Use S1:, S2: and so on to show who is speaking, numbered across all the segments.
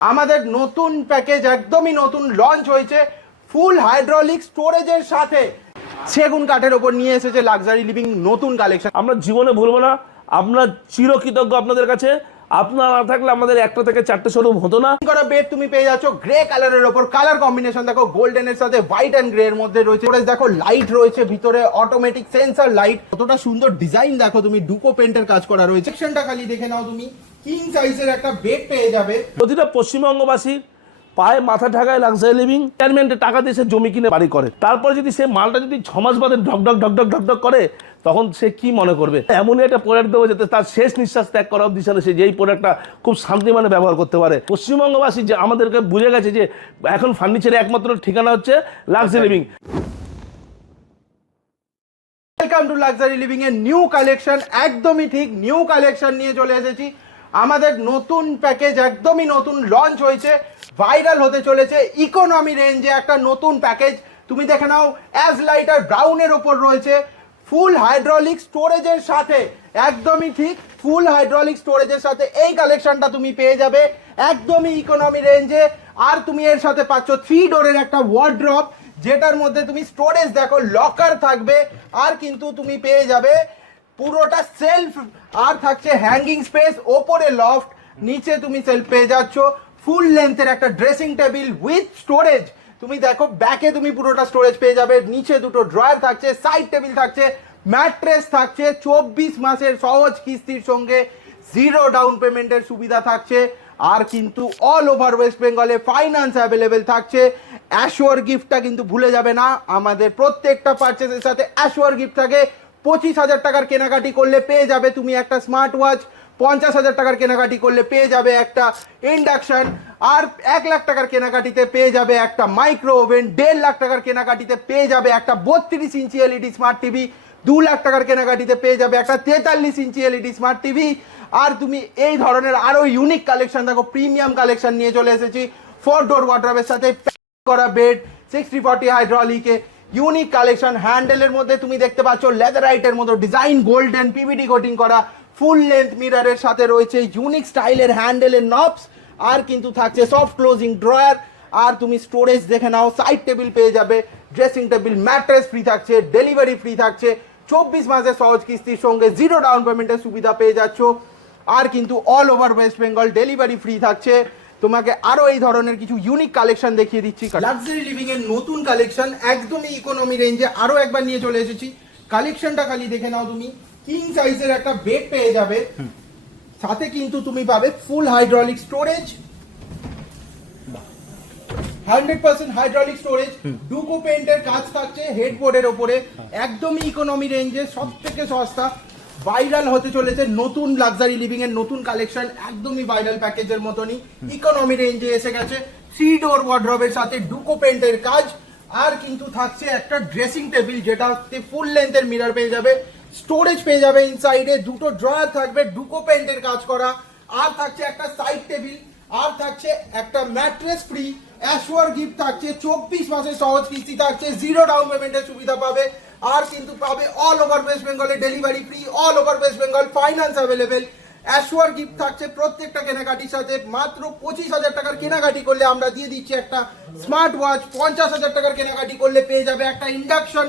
S1: আমাদের নতুন প্যাকেজ একদমই নতুন লঞ্চ হয়েছে ফুল হাইড্রোলিক স্টোরেজের সাথে। সেগুন কাঠের ওপর নিয়ে এসেছে লাক্সারি লিভিং নতুন কালেকশন
S2: আমরা জীবনে ভুলবো না আমরা চিরকৃতজ্ঞ আপনাদের কাছে। আপনারা না থাকলে আমাদের একটা থেকে চারটে শোরুম হতো না।
S1: করা বেড তুমি পেয়ে যাচ্ছ গ্রে কালারের ওপর। কালার কম্বিনেশন দেখো গোল্ডেনের সাথে হোয়াইট অ্যান্ড গ্রে এর মধ্যে রয়েছে। দেখো লাইট রয়েছে ভিতরে অটোমেটিক সেন্সর লাইট কতটা সুন্দর ডিজাইন দেখো তুমি ডুকো পেন্টের কাজ করা রয়েছে। সেকশনটা খালি দেখে নাও তুমি। কিং সাইজের একটা বেড পেয়ে যাবে।
S2: প্রতিটা পশ্চিমবঙ্গবাসীর পায়ে মাথা ঢাকায় লাক্সারি লিভিং রিটায়ারমেন্টে টাকা দিয়ে সে জমি কিনে বাড়ি করে। তারপর যদি সে মালটা যদি ছ মাস বাদে ঢকঢক ঢকঢক ঢকঢক করে তখন সে কি মনে করবে? এমনই একটা প্রোডাক্ট দেবো যাতে তার শেষ নিঃশ্বাস ত্যাগ করা যেন সে যেই প্রোডাক্টটা খুব শান্তি মানে ব্যবহার করতে পারে। পশ্চিমবঙ্গবাসী যে আমাদেরকে বুঝে গেছে যে এখন ফার্নিচারের একমাত্র ঠিকানা হচ্ছে luxury living
S1: welcome to luxury living এর নিউ কালেকশন একদমই ঠিক নিউ কালেকশন নিয়ে চলে এসেছি। আমাদের নতুন প্যাকেজ একদমই নতুন লঞ্চ হয়েছে ভাইরাল হতে চলেছে ইকোনমি রেঞ্জে একটা নতুন প্যাকেজ। তুমি দেখে নাও অ্যাজ লাইটার ব্রাউনের ওপর রয়েছে ফুল হাইড্রোলিক স্টোরেজের সাথে, একদমই ঠিক ফুল হাইড্রোলিক স্টোরেজের সাথে এই কালেকশনটা তুমি পেয়ে যাবে, একদমই ইকোনমি রেঞ্জে আর তুমি এর সাথে পাচ্ছ থ্রি ডোরের একটা ওয়ার্ড্রপ যেটার মধ্যে তুমি স্টোরেজ দেখো লকার থাকবে, আর কিন্তু তুমি পেয়ে যাবে পুরোটা সেলফ আর থাকছে হ্যাঙ্গিং স্পেস ওপরে লফট নিচে তুমি সেলফ পেয়ে যাচ্ছ। ফুল লেন্থের একটা ড্রেসিং টেবিল উইথ স্টোরেজ তুমি দেখো ব্যাকে তুমি পুরোটা স্টোরেজ পেয়ে যাবে, নিচে দুটো ড্রয়ার থাকছে সাইড টেবিল থাকছে ম্যাট্রেস থাকছে, চব্বিশ মাসের সহজ কিস্তির সঙ্গে জিরো ডাউন পেমেন্টের সুবিধা থাকছে। আর কিন্তু অল ওভার ওয়েস্ট বেঙ্গলে ফাইন্যান্স অ্যাভেলেবেল থাকছে। অ্যাশোয়ার গিফটটা কিন্তু ভুলে যাবে না। আমাদের প্রত্যেকটা পারচেসের সাথে অ্যাশোয়ার গিফট থাকে। পঁচিশ হাজার টাকার কেনাকাটি করলে পেয়ে যাবে তুমি একটা স্মার্ট ওয়াচ পঞ্চাশ হাজার টাকার কেনাকাটি করলে পেয়ে যাবে একটা ইন্ডাকশন আর এক লাখ টাকার কেনাকাটিতে পেয়ে যাবে একটা মাইক্রো ওভেন দেড় লাখ টাকার কেনাকাটিতে পেয়ে যাবে একটা বত্রিশ ইঞ্চি এলইডি স্মার্ট টিভি দু লাখ টাকার কেনাকাটিতে পেয়ে যাবে একটা তেতাল্লিশ ইঞ্চি এলইডি স্মার্ট টিভি আর তুমি এই ধরনের আরও ইউনিক কালেকশন দেখো প্রিমিয়াম কালেকশন নিয়ে চলে এসেছি। ফোর ডোর ওয়ার্ড্রবের সাথে করা বেড সিক্সটি ফর্টি হাইড্রোলিকে ইউনিক কালেকশন হ্যান্ডেলের মধ্যে তুমি দেখতে পাচ্ছ লেদারাইটের মতো ডিজাইন গোল্ডেন পিভিডি কোটিং করা ফুল লেন্থ মিররের সাথে রয়েছে ইউনিক স্টাইলের হ্যান্ডেলের নবস আর কিন্তু থাকছে সফট ক্লোজিং ড্রয়ার আর তুমি স্টোরেজ দেখে নাও সাইড টেবিল পেয়ে যাবে ড্রেসিং টেবিল ম্যাট্রেস ফ্রি থাকছে ডেলিভারি ফ্রি থাকছে, চব্বিশ মাসের সহজ কিস্তির সঙ্গে জিরো ডাউন পেমেন্টের সুবিধা পেয়ে যাচ্ছ, আর কিন্তু all over West Bengal delivery free থাকছে। তোমাকে আরও এই ধরনের কিছু ইউনিক কালেকশন দেখিয়ে দিচ্ছি। লাক্সারি লিভিং এর নতুন কালেকশন একদমই ইকোনমি রেঞ্জে আরও একবার নিয়ে চলে এসেছি। কালেকশনটা খালি দেখে নাও তুমি। কিং সাইজের একটা বেড পেয়ে যাবে। সাথে কিন্তু তুমি পাবে full hydraulic storage hundred percent hydraulic storage duco পেন্টের কাজ থাকছে হেডবোর্ডের ওপরে। একদমই ইকোনমি রেঞ্জে সব থেকে সস্তা। ভাইরাল হতে চলেছে নতুন লাক্সারি লিভিং এর নতুন কালেকশন একদমই ভাইরাল প্যাকেজের মতনই। ইকোনমি রেঞ্জে এসে গেছে। থ্রি ডোর ওয়ার্ড্রবের সাথে ডুকো পেন্টের কাজ। আর কিন্তু থাকছে একটা ড্রেসিং টেবিল যেটাতে ফুল লেন্থের মিরর পেয়ে যাবে। স্টোরেজ পেয়ে যাবে ইনসাইডে দুটো ড্রয়ার থাকবে ডুকো পেন্টের কাজ করা। আর থাকছে একটা সাইড টেবিল আর থাকছে একটা ম্যাট্রেস ফ্রি অ্যাশোয়ার গিফট থাকছে। চব্বিশ মাসের সহজ কিস্তি থাকছে। জিরো ডাউন পেমেন্টের সুবিধা পাবে। আর কিন্তু পাবে অল ওভার ওয়েস্ট বেঙ্গলে delivery free all over West Bengal finance available assured gift থাকছে প্রত্যেকটা কেনাকাটির সাথে, মাত্র পঁচিশ হাজার টাকার কেনাকাটি করলে আমরা দিয়ে দিচ্ছি একটা স্মার্ট ওয়াচ পঞ্চাশ হাজার টাকার কেনাকাটি করলে পেয়ে যাবে একটা ইন্ডাকশন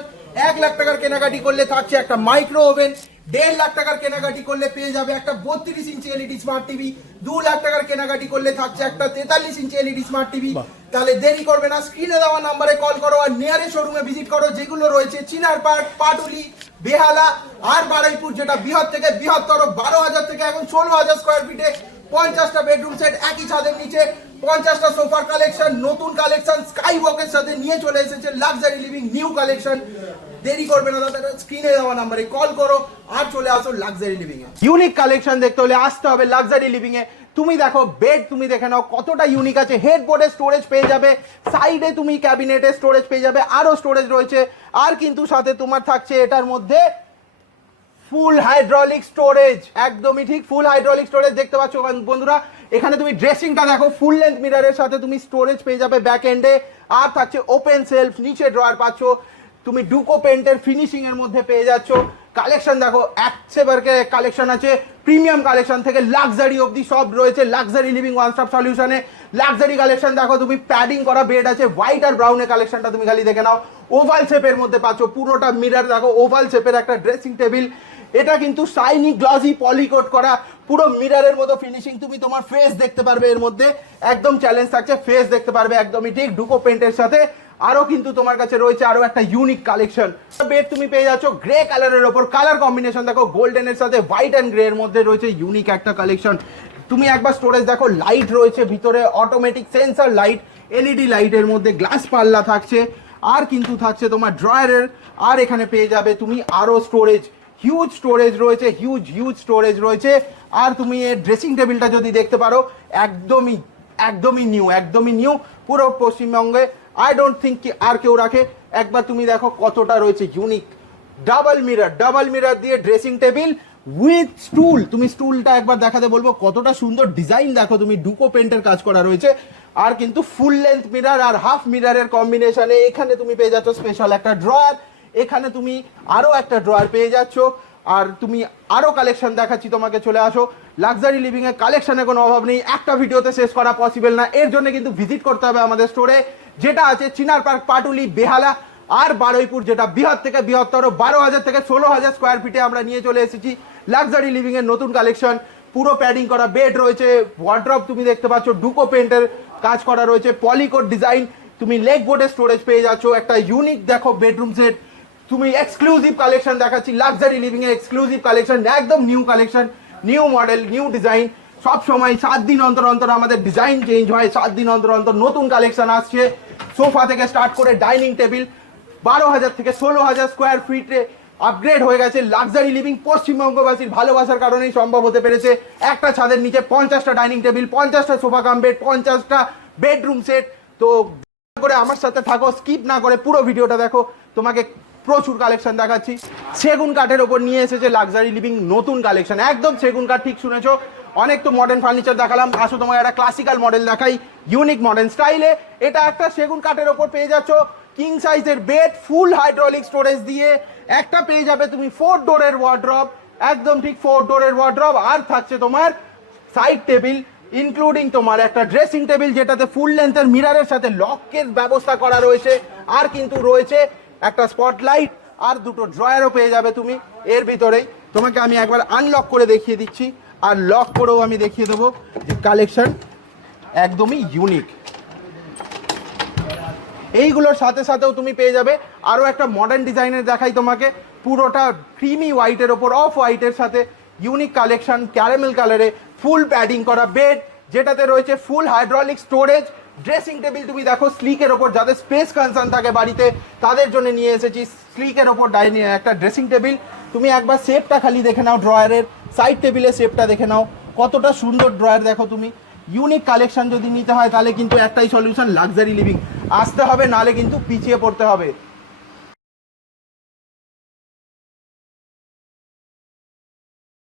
S1: এক লাখ টাকার কেনাকাটি করলে থাকছে একটা মাইক্রো ওভেন দেড় লাখ টাকার কেনাকাটি করলে পেয়ে যাবে একটা বত্রিশ ইঞ্চি এলইডি স্মার্ট টিভি দু লাখ টাকার কেনাকাটি করলে থাকছে একটা তেতাল্লিশ ইঞ্চি এলইডি স্মার্ট টিভি তাহলে দেরি করবে না স্ক্রিনে দেওয়া নাম্বারে কল করো আর নিয়ারে শোরুমে ভিজিট করো যেগুলো রয়েছে চিনারপাট পাটুলি বেহালা আর বারাইপুর যেটা বৃহৎ থেকে বৃহত্তর বারো হাজার থেকে এখন ষোলো হাজার স্কোয়ার ফিটে পঞ্চাশটা বেডরুম সেট একই ছাদের নিচে পঞ্চাশটা সোফার কালেকশন নতুন কালেকশন স্কাই ওয়াকের সাথে নিয়ে চলে এসেছে লাক্সারি লিভিং নিউ কালেকশন দেরি করবে না দাদা স্ক্রিনে দেওয়া নাম্বারে কল করো, আর চলে আসো লাক্সারি লিভিং এ। ইউনিক কালেকশন দেখতে হলে আসতে হবে লাক্সারি লিভিং এ। তুমি দেখো বেড তুমি দেখে নাও, কতটা ইউনিক আছে। হেডবোর্ডে স্টোরেজ পেয়ে যাবে সাইডে তুমি ক্যাবিনেটে স্টোরেজ পেয়ে যাবে, আরও স্টোরেজ রয়েছে। আর কিন্তু সাথে তোমার থাকছে এটার মধ্যে ফুল হাইড্রোলিক স্টোরেজ একদমই ঠিক ফুল হাইড্রোলিক স্টোরেজ দেখতে পাচ্ছ বন্ধুরা। এখানে তুমি ড্রেসিংটা দেখো ফুল লেন্থ মিররের সাথে তুমি স্টোরেজ পেয়ে যাবে ব্যাক এন্ডে আর থাকছে ওপেন সেলফ নিচে ড্রয়ার পাচ্ছ। তুমি ডুকো পেন্টের ফিনিশিং এর মধ্যে পেয়ে যাচ্ছ। কালেকশন দেখো একেবারে কালেকশন আছে। প্রিমিয়াম কালেকশন থেকে লাক্সারি অবধি সব রয়েছে। লাক্সারি লিভিং ওয়ান স্টপ সলিউশনে লাক্সারি কালেকশন দেখো, তুমি প্যাডিং করা বেড আছে। হোয়াইট আর ব্রাউনের কালেকশনটা তুমি খালি দেখে নাও। ওভাল শেপের মধ্যে পাচ্ছ। পুরোটা মিরার দেখো ওভাল শেপের একটা ড্রেসিং টেবিল এটা কিন্তু শাইনি গ্লসি পলিকোট করা। পুরো মিরারের মতো ফিনিশিং তুমি তোমার ফেস দেখতে পারবে এর মধ্যে। একদম চ্যালেঞ্জ থাকছে ফেস দেখতে পারবে একদমই ঠিক ডুকো পেন্টের সাথে। আরও কিন্তু তোমার কাছে রয়েছে আরও একটা ইউনিক কালেকশন বেড তুমি পেয়ে যাচ্ছ গ্রে কালারের ওপর কালার কম্বিনেশন দেখো গোল্ডেনের সাথে হোয়াইট অ্যান্ড গ্রে এর মধ্যে রয়েছে ইউনিক একটা কালেকশন তুমি একবার স্টোরেজ দেখো লাইট রয়েছে ভিতরে অটোমেটিক সেন্সর লাইট এলইডি লাইটের মধ্যে গ্লাস পাল্লা থাকছে। আর কিন্তু থাকছে তোমার ড্রয়ারের আর এখানে পেয়ে যাবে তুমি আরও স্টোরেজ হিউজ স্টোরেজ রয়েছে হিউজ হিউজ স্টোরেজ রয়েছে। আর তুমি এর ড্রেসিং টেবিলটা যদি দেখতে পারো, একদমই একদমই নিউ একদমই নিউ পুরো পশ্চিমবঙ্গে আই ডোন্ট থিঙ্ক কি আর কেউ রাখে। একবার তুমি দেখো কতটা রয়েছে unique double mirror double mirror দিয়ে ড্রেসিং টেবিল উইথ স্টুল তুমি স্টুলটা একবার দেখাতে বলব, কতটা সুন্দর ডিজাইন দেখো তুমি ডুকো পেন্টের কাজ করা রয়েছে। আর কিন্তু ফুল লেন্থ মিরার আর হাফ মিরারের কম্বিনেশনে এখানে তুমি পেয়ে যাচ্ছ স্পেশাল একটা ড্রয়ার এখানে তুমি আরও একটা ড্রয়ার পেয়ে যাচ্ছ। আর তুমি আরও কালেকশন দেখাচ্ছি, তোমাকে চলে আসো। লাক্সারি লিভিং এর কালেকশনের কোনো অভাব নেই। একটা ভিডিওতে শেষ করা পসিবল না। এর জন্য কিন্তু ভিজিট করতে হবে আমাদের স্টোরে যেটা আছে চিনার পার্ক, পাটুলি, বেহালা আর বারুইপুর, যেটা বৃহৎ থেকে বৃহত্তর, বারো হাজার থেকে ষোলো হাজার স্কোয়ার ফিটে আমরা নিয়ে চলে এসেছি। লাক্সারি লিভিং এর নতুন কালেকশন পুরো প্যাডিং করা বেড রয়েছে ওয়ার্ড্রপ তুমি দেখতে পাচ্ছ, ডুকো পেন্টের কাজ করা রয়েছে পলিকোড ডিজাইন তুমি লেগ বোর্ডের স্টোরেজ পেয়ে যাচ্ছ, একটা ইউনিক দেখো বেডরুম সেট তুমি এক্সক্লুসিভ কালেকশন দেখাচ্ছি লাক্সারি লিভিং এর এক্সক্লুসিভ কালেকশন একদম new collection new model, new design, সব সময় সাত দিন অন্তর অন্তর আমাদের ডিজাইন চেঞ্জ হয়, সাত দিন অন্তর অন্তর নতুন কালেকশন আসছে। সোফা থেকে স্টার্ট করে ডাইনিং টেবিল, বারো হাজার থেকে ষোলো হাজার স্কোয়ার ফিটে আপগ্রেড হয়ে গেছে। লাক্সারি লিভিং পশ্চিমবঙ্গবাসীর ভালোবাসার কারণেই সম্ভব হতে পেরেছে। একটা ছাদের নিচে পঞ্চাশটা ডাইনিং টেবিল, পঞ্চাশটা সোফা কাম বেড, পঞ্চাশটা বেডরুম সেট। তো করে আমার সাথে থাকো, স্কিপ না করে পুরো ভিডিওটা দেখো। তোমাকে প্রচুর কালেকশন দেখাচ্ছি। সেগুন কাঠের ওপর নিয়ে এসেছে লাক্সারি লিভিং নতুন কালেকশন একদম সেগুন কাঠ, ঠিক শুনেছো? অনেক তো মডার্ন ফার্নিচার দেখালাম। আসো তোমাকে একটা ক্লাসিক্যাল মডেল দেখাই ইউনিক মডার্ন স্টাইলে এটা একটা সেগুন কাঠের ওপর পেয়ে যাচ্ছ। কিং সাইজের বেড ফুল হাইড্রোলিক স্টোরেজ দিয়ে। একটা পেয়ে যাবে তুমি ফোর ডোরের ওয়ার্ড্রপ একদম ঠিক ফোর ডোরের ওয়ার্ড্রপ আর থাকছে তোমার সাইড টেবিল ইনক্লুডিং তোমার একটা ড্রেসিং টেবিল যেটাতে ফুল লেন্থের মিরারের সাথে লকের ব্যবস্থা করা রয়েছে। আর কিন্তু রয়েছে একটা স্পটলাইট আর দুটো ড্রয়ারও পেয়ে যাবে তুমি এর ভিতরেই। তোমাকে আমি একবার আনলক করে দেখিয়ে দিচ্ছি। আর লক করেও আমি দেখিয়ে দেবো যে কালেকশন একদমই ইউনিক এইগুলোর সাথে সাথেও তুমি পেয়ে যাবে। আরও একটা মডার্ন ডিজাইনের দেখাই তোমাকে। পুরোটা ক্রিমি হোয়াইটের ওপর অফ হোয়াইটের সাথে ইউনিক কালেকশন ক্যারামেল কালারে ফুল প্যাডিং করা বেড যেটাতে রয়েছে full hydraulic storage dressing table তুমি দেখো স্লিকের ওপর যাদের স্পেস কনসার্ন থাকে বাড়িতে, তাদের জন্য নিয়ে এসেছি স্লিকের ওপর ডাইনিং একটা ড্রেসিং টেবিল তুমি একবার সেপটা খালি দেখে নাও ড্রয়ারের সাইড টেবিলের সেপটা দেখে নাও, কতটা সুন্দর ড্রয়ার দেখো তুমি। ইউনিক কালেকশন যদি নিতে হয়, তাহলে কিন্তু একটাই সলিউশন লাক্সারি লিভিং আসতে হবে নালে কিন্তু পিছিয়ে পড়তে হবে।